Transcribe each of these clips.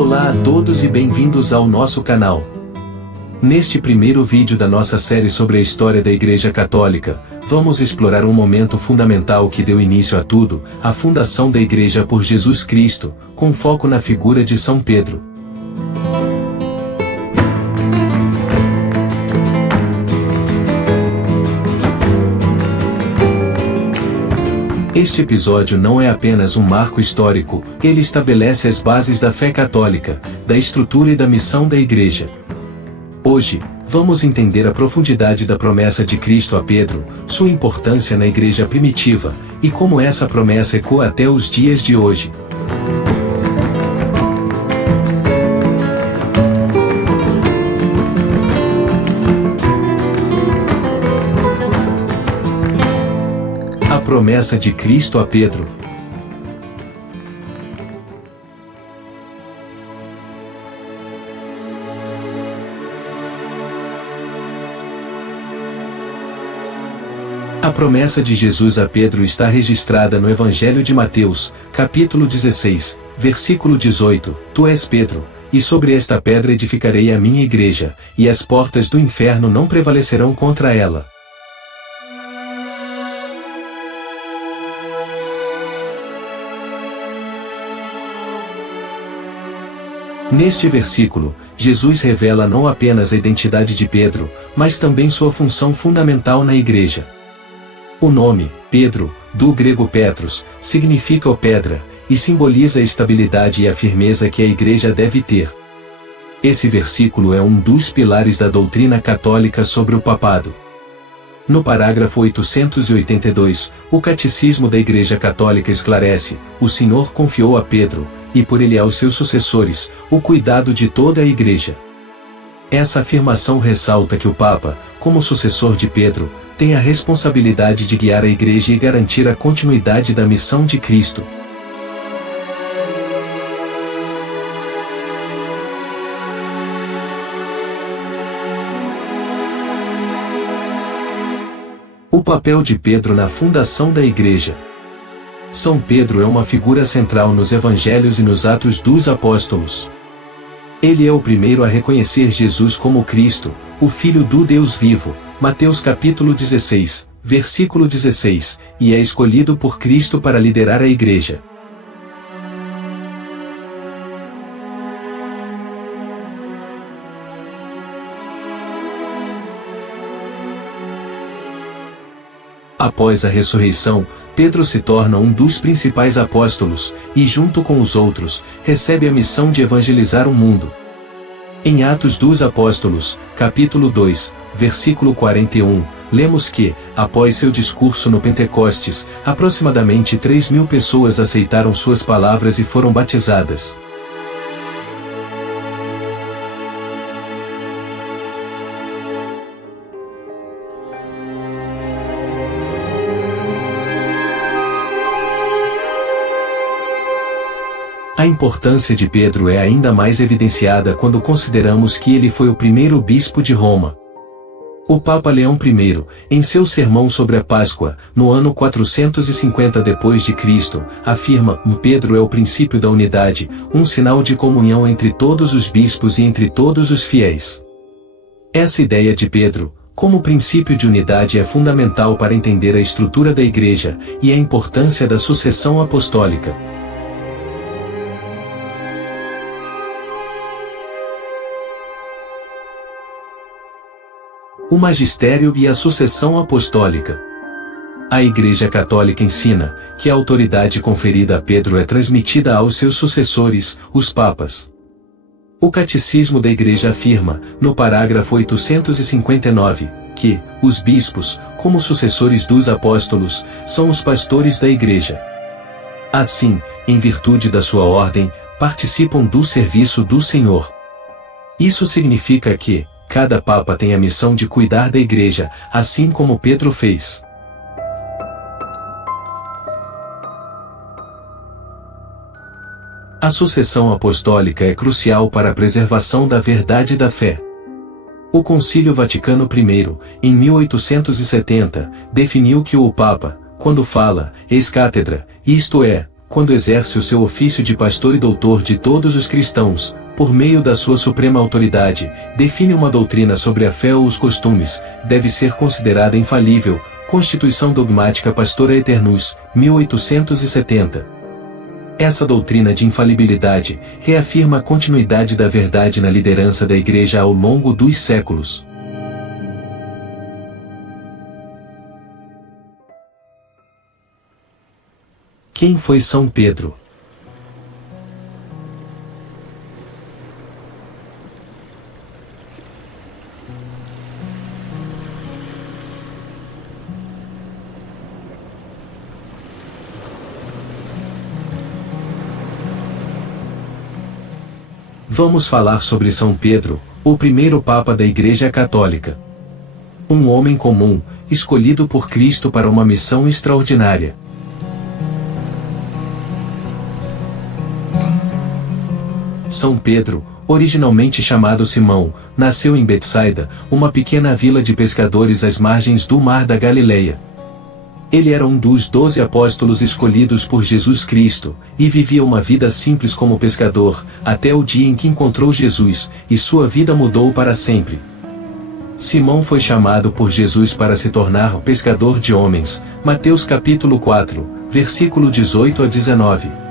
Olá a todos e bem-vindos ao nosso canal. Neste primeiro vídeo da nossa série sobre a história da Igreja Católica, vamos explorar um momento fundamental que deu início a tudo, a fundação da Igreja por Jesus Cristo, com foco na figura de São Pedro. Este episódio não é apenas um marco histórico, ele estabelece as bases da fé católica, da estrutura e da missão da Igreja. Hoje, vamos entender a profundidade da promessa de Cristo a Pedro, sua importância na Igreja primitiva, e como essa promessa ecoa até os dias de hoje. A promessa de Cristo a Pedro. A promessa de Jesus a Pedro está registrada no Evangelho de Mateus, capítulo 16, versículo 18, Tu és Pedro, e sobre esta pedra edificarei a minha igreja, e as portas do inferno não prevalecerão contra ela. Neste versículo, Jesus revela não apenas a identidade de Pedro, mas também sua função fundamental na Igreja. O nome, Pedro, do grego Petros, significa o pedra, e simboliza a estabilidade e a firmeza que a Igreja deve ter. Esse versículo é um dos pilares da doutrina católica sobre o papado. No parágrafo 882, o Catecismo da Igreja Católica esclarece: o Senhor confiou a Pedro, e por ele aos seus sucessores, o cuidado de toda a Igreja. Essa afirmação ressalta que o Papa, como sucessor de Pedro, tem a responsabilidade de guiar a Igreja e garantir a continuidade da missão de Cristo. O papel de Pedro na fundação da Igreja. São Pedro é uma figura central nos Evangelhos e nos Atos dos Apóstolos. Ele é o primeiro a reconhecer Jesus como Cristo, o Filho do Deus vivo, Mateus capítulo 16, versículo 16, e é escolhido por Cristo para liderar a Igreja. Após a ressurreição, Pedro se torna um dos principais apóstolos, e junto com os outros, recebe a missão de evangelizar o mundo. Em Atos dos Apóstolos, capítulo 2, versículo 41, lemos que, após seu discurso no Pentecostes, aproximadamente 3.000 pessoas aceitaram suas palavras e foram batizadas. A importância de Pedro é ainda mais evidenciada quando consideramos que ele foi o primeiro bispo de Roma. O Papa Leão I, em seu sermão sobre a Páscoa, no ano 450 d.C., afirma: Pedro é o princípio da unidade, um sinal de comunhão entre todos os bispos e entre todos os fiéis. Essa ideia de Pedro, como princípio de unidade, é fundamental para entender a estrutura da Igreja e a importância da sucessão apostólica. O magistério e a sucessão apostólica. A Igreja Católica ensina que a autoridade conferida a Pedro é transmitida aos seus sucessores, os papas. O Catecismo da Igreja afirma, no parágrafo 859, que os bispos, como sucessores dos apóstolos, são os pastores da Igreja. Assim, em virtude da sua ordem, participam do serviço do Senhor. Isso significa que cada Papa tem a missão de cuidar da Igreja, assim como Pedro fez. A sucessão apostólica é crucial para a preservação da verdade da fé. O Concílio Vaticano I, em 1870, definiu que o Papa, quando fala, ex cátedra, isto é, quando exerce o seu ofício de pastor e doutor de todos os cristãos, por meio da sua suprema autoridade, define uma doutrina sobre a fé ou os costumes, deve ser considerada infalível. Constituição Dogmática Pastora Aeternus, 1870. Essa doutrina de infalibilidade reafirma a continuidade da verdade na liderança da Igreja ao longo dos séculos. Quem foi São Pedro? Vamos falar sobre São Pedro, o primeiro Papa da Igreja Católica. Um homem comum, escolhido por Cristo para uma missão extraordinária. São Pedro, originalmente chamado Simão, nasceu em Betsaida, uma pequena vila de pescadores às margens do Mar da Galileia. Ele era um dos 12 apóstolos escolhidos por Jesus Cristo, e vivia uma vida simples como pescador, até o dia em que encontrou Jesus, e sua vida mudou para sempre. Simão foi chamado por Jesus para se tornar o pescador de homens, Mateus capítulo 4, versículo 18 a 19.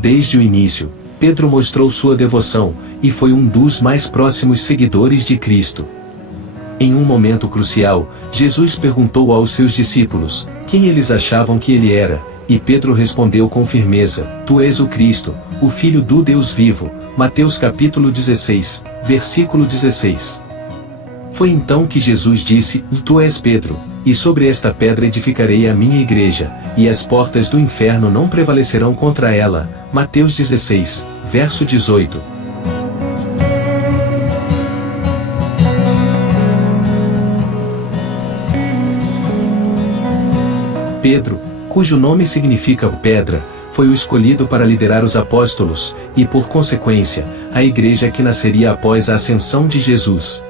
Desde o início, Pedro mostrou sua devoção, e foi um dos mais próximos seguidores de Cristo. Em um momento crucial, Jesus perguntou aos seus discípulos quem eles achavam que ele era, e Pedro respondeu com firmeza: Tu és o Cristo, o Filho do Deus vivo. Mateus capítulo 16, versículo 16. Foi então que Jesus disse: Tu és Pedro, e sobre esta pedra edificarei a minha igreja, e as portas do inferno não prevalecerão contra ela. Mateus 16, verso 18. Pedro, cujo nome significa pedra, foi o escolhido para liderar os apóstolos, e por consequência, a igreja que nasceria após a ascensão de Jesus.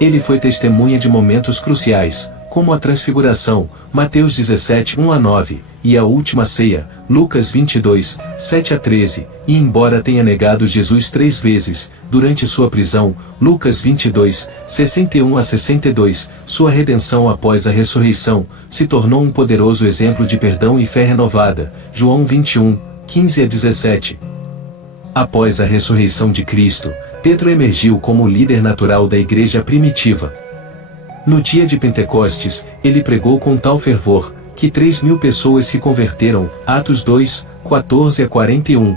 Ele foi testemunha de momentos cruciais, como a transfiguração, Mateus 17, 1 a 9, e a última ceia, Lucas 22, 7 a 13, e embora tenha negado Jesus 3 vezes, durante sua prisão, Lucas 22, 61 a 62, sua redenção após a ressurreição, se tornou um poderoso exemplo de perdão e fé renovada, João 21, 15 a 17. Após a ressurreição de Cristo, Pedro emergiu como o líder natural da igreja primitiva. No dia de Pentecostes, ele pregou com tal fervor, que 3.000 pessoas se converteram, Atos 2, 14 a 41.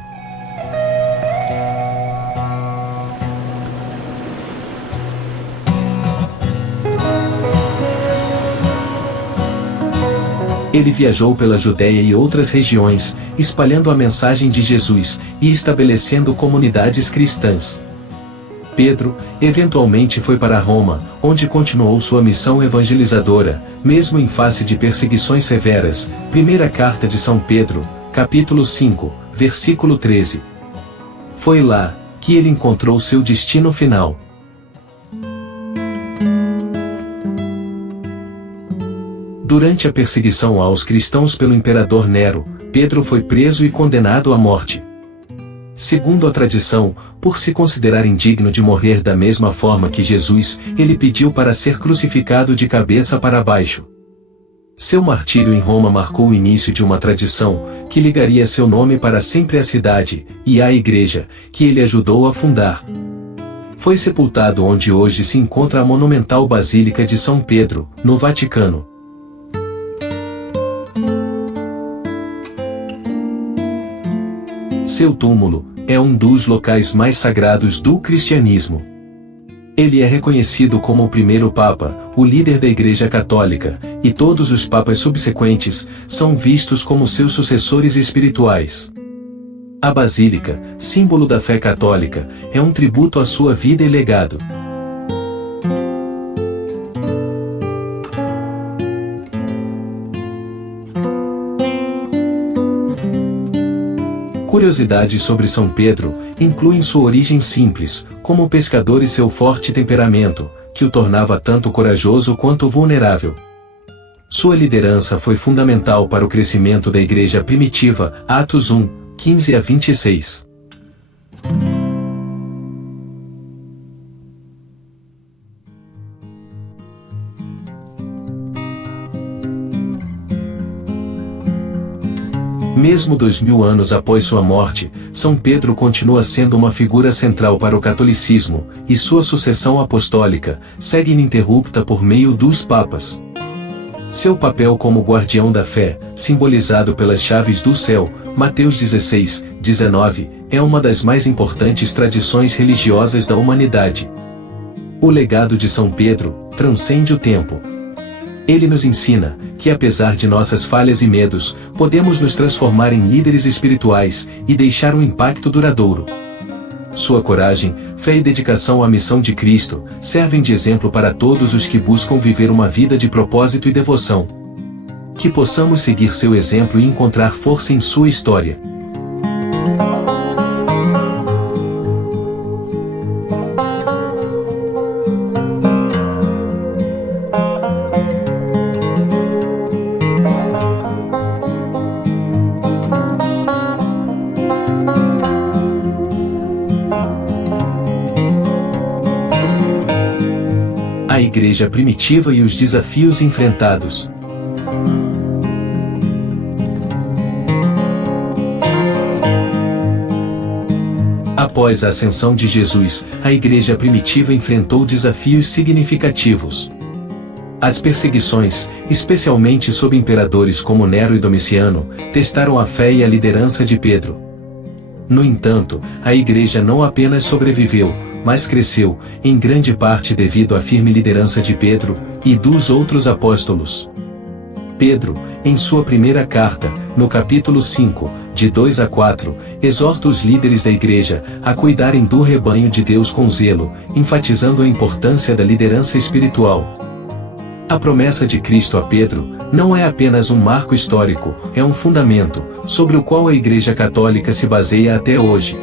Ele viajou pela Judéia e outras regiões, espalhando a mensagem de Jesus, e estabelecendo comunidades cristãs. Pedro, eventualmente foi para Roma, onde continuou sua missão evangelizadora, mesmo em face de perseguições severas. Primeira Carta de São Pedro, capítulo 5, versículo 13. Foi lá que ele encontrou seu destino final. Durante a perseguição aos cristãos pelo imperador Nero, Pedro foi preso e condenado à morte. Segundo a tradição, por se considerar indigno de morrer da mesma forma que Jesus, ele pediu para ser crucificado de cabeça para baixo. Seu martírio em Roma marcou o início de uma tradição, que ligaria seu nome para sempre à cidade, e à igreja, que ele ajudou a fundar. Foi sepultado onde hoje se encontra a monumental Basílica de São Pedro, no Vaticano. Seu túmulo é um dos locais mais sagrados do cristianismo. Ele é reconhecido como o primeiro Papa, o líder da Igreja Católica, e todos os papas subsequentes são vistos como seus sucessores espirituais. A Basílica, símbolo da fé católica, é um tributo à sua vida e legado. Curiosidades sobre São Pedro incluem sua origem simples, como pescador e seu forte temperamento, que o tornava tanto corajoso quanto vulnerável. Sua liderança foi fundamental para o crescimento da igreja primitiva, Atos 1, 15 a 26. Mesmo 2000 anos após sua morte, São Pedro continua sendo uma figura central para o catolicismo, e sua sucessão apostólica segue ininterrupta por meio dos papas. Seu papel como guardião da fé, simbolizado pelas chaves do céu, Mateus 16, 19, é uma das mais importantes tradições religiosas da humanidade. O legado de São Pedro transcende o tempo. Ele nos ensina que, apesar de nossas falhas e medos, podemos nos transformar em líderes espirituais e deixar um impacto duradouro. Sua coragem, fé e dedicação à missão de Cristo servem de exemplo para todos os que buscam viver uma vida de propósito e devoção. Que possamos seguir seu exemplo e encontrar força em sua história. A igreja primitiva e os desafios enfrentados. Após a ascensão de Jesus, a igreja primitiva enfrentou desafios significativos. As perseguições, especialmente sob imperadores como Nero e Domiciano, testaram a fé e a liderança de Pedro. No entanto, a igreja não apenas sobreviveu, mas cresceu, em grande parte devido à firme liderança de Pedro e dos outros apóstolos. Pedro, em sua primeira carta, no capítulo 5, de 2 a 4, exorta os líderes da igreja a cuidarem do rebanho de Deus com zelo, enfatizando a importância da liderança espiritual. A promessa de Cristo a Pedro não é apenas um marco histórico, é um fundamento, sobre o qual a Igreja Católica se baseia até hoje.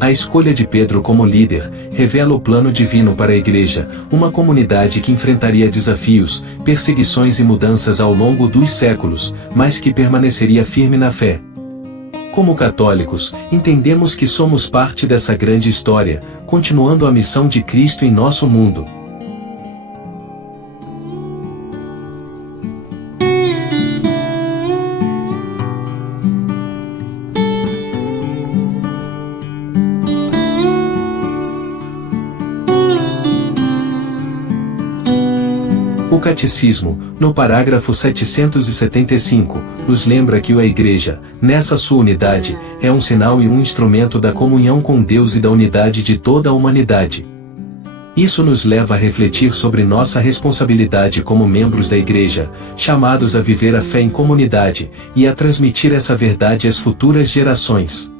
A escolha de Pedro como líder revela o plano divino para a Igreja, uma comunidade que enfrentaria desafios, perseguições e mudanças ao longo dos séculos, mas que permaneceria firme na fé. Como católicos, entendemos que somos parte dessa grande história, continuando a missão de Cristo em nosso mundo. O Catecismo, no parágrafo 775, nos lembra que a Igreja, nessa sua unidade, é um sinal e um instrumento da comunhão com Deus e da unidade de toda a humanidade. Isso nos leva a refletir sobre nossa responsabilidade como membros da Igreja, chamados a viver a fé em comunidade, e a transmitir essa verdade às futuras gerações.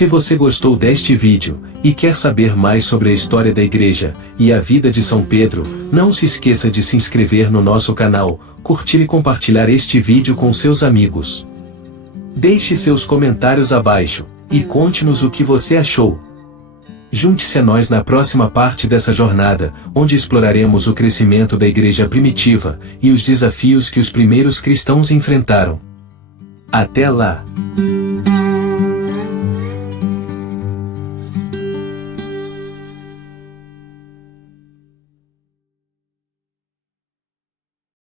Se você gostou deste vídeo, e quer saber mais sobre a história da Igreja, e a vida de São Pedro, não se esqueça de se inscrever no nosso canal, curtir e compartilhar este vídeo com seus amigos. Deixe seus comentários abaixo, e conte-nos o que você achou. Junte-se a nós na próxima parte dessa jornada, onde exploraremos o crescimento da Igreja primitiva, e os desafios que os primeiros cristãos enfrentaram. Até lá!